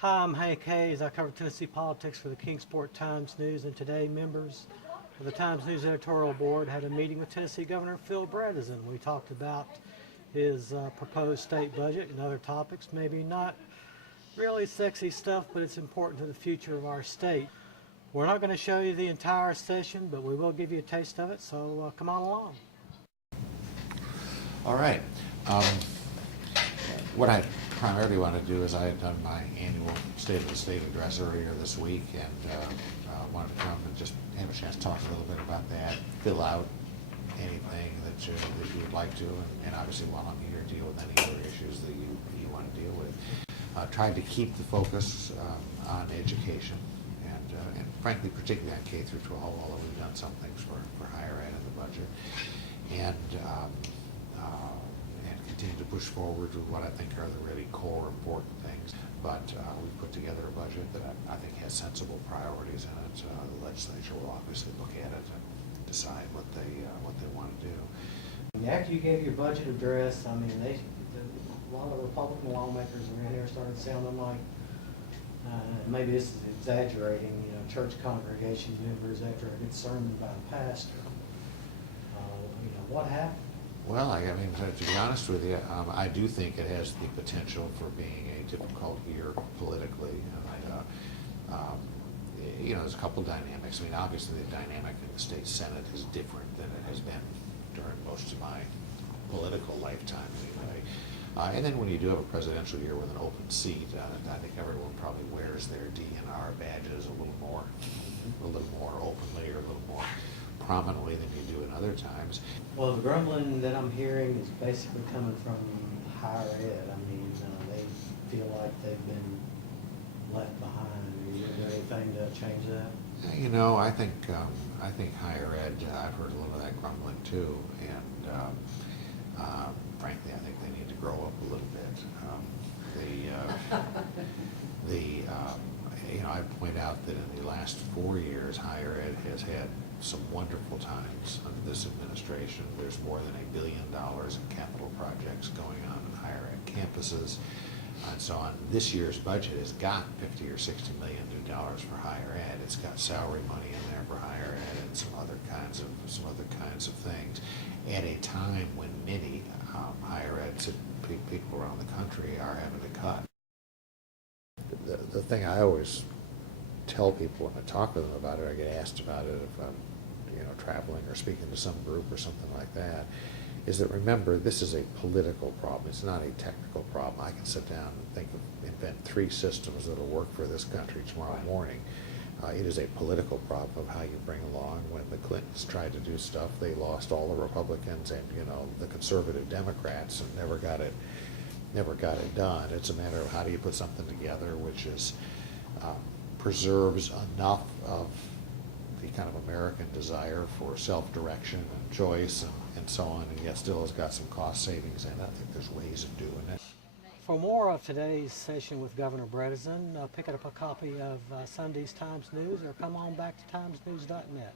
Hi, I'm Hank Hayes. I cover Tennessee politics for the Kingsport Times-News, and today members of the Times-News editorial board had a meeting with Tennessee Governor Bredesen. We talked about his proposed state budget and other topics, maybe not really sexy stuff, but it's important to the future of our state. We're not going to show you the entire session, but we will give you a taste of it, so come on along. All right. What I primarily want to do is I had done my annual State of the State address earlier this week, and wanted to come and just have a chance to talk a little bit about that, fill out anything that you would like to, and obviously while I'm here, deal with any other issues that you want to deal with. Tried to keep the focus on education, and frankly, particularly on K through 12, although we've done some things for higher ed in the budget, and continue to push forward with what I think are the really core important things. But we've put together a budget that I think has sensible priorities in it. The legislature will obviously look at it and decide what they want to do. After you gave your budget address, I mean, a lot of Republican lawmakers around here started sounding like, maybe this is exaggerating, church congregation members after a good sermon by a pastor. What happened? Well, I mean, to be honest with you, I do think it has the potential for being a difficult year politically. There's a couple dynamics. I mean, obviously the dynamic in the state Senate is different than it has been during most of my political lifetime anyway. And then when you do have a presidential year with an open seat, I think everyone probably wears their DNR badges a little more openly or a little more prominently than you do in other times. Well, the grumbling that I'm hearing is basically coming from higher ed. I mean, they feel like they've been left behind. Is there anything to change that? I think higher ed, I've heard a little of that grumbling too, and frankly, I think they need to grow up a little bit. I point out that in the last 4 years, higher ed has had some wonderful times under this administration. There's more than $1 billion in capital projects going on in higher ed campuses and so on. This year's budget has got $50 or $60 million new dollars for higher ed. It's got salary money in there for higher ed and some other kinds of things. At a time when many higher ed people around the country are having to cut. The thing I always tell people when I talk with them about it, I get asked about it if I'm traveling or speaking to some group or something like that, is that remember, this is a political problem. It's not a technical problem. I can sit down and invent 3 systems that will work for this country tomorrow morning. It is a political problem of how you bring along. When the Clintons tried to do stuff, they lost all the Republicans and the conservative Democrats and never got it done. It's a matter of how do you put something together which is preserves enough of the kind of American desire for self-direction and choice and so on, and yet still has got some cost savings in it. I think there's ways of doing it. For more of today's session with Governor Bredesen, pick up a copy of Sunday's Times News or come on back to timesnews.net.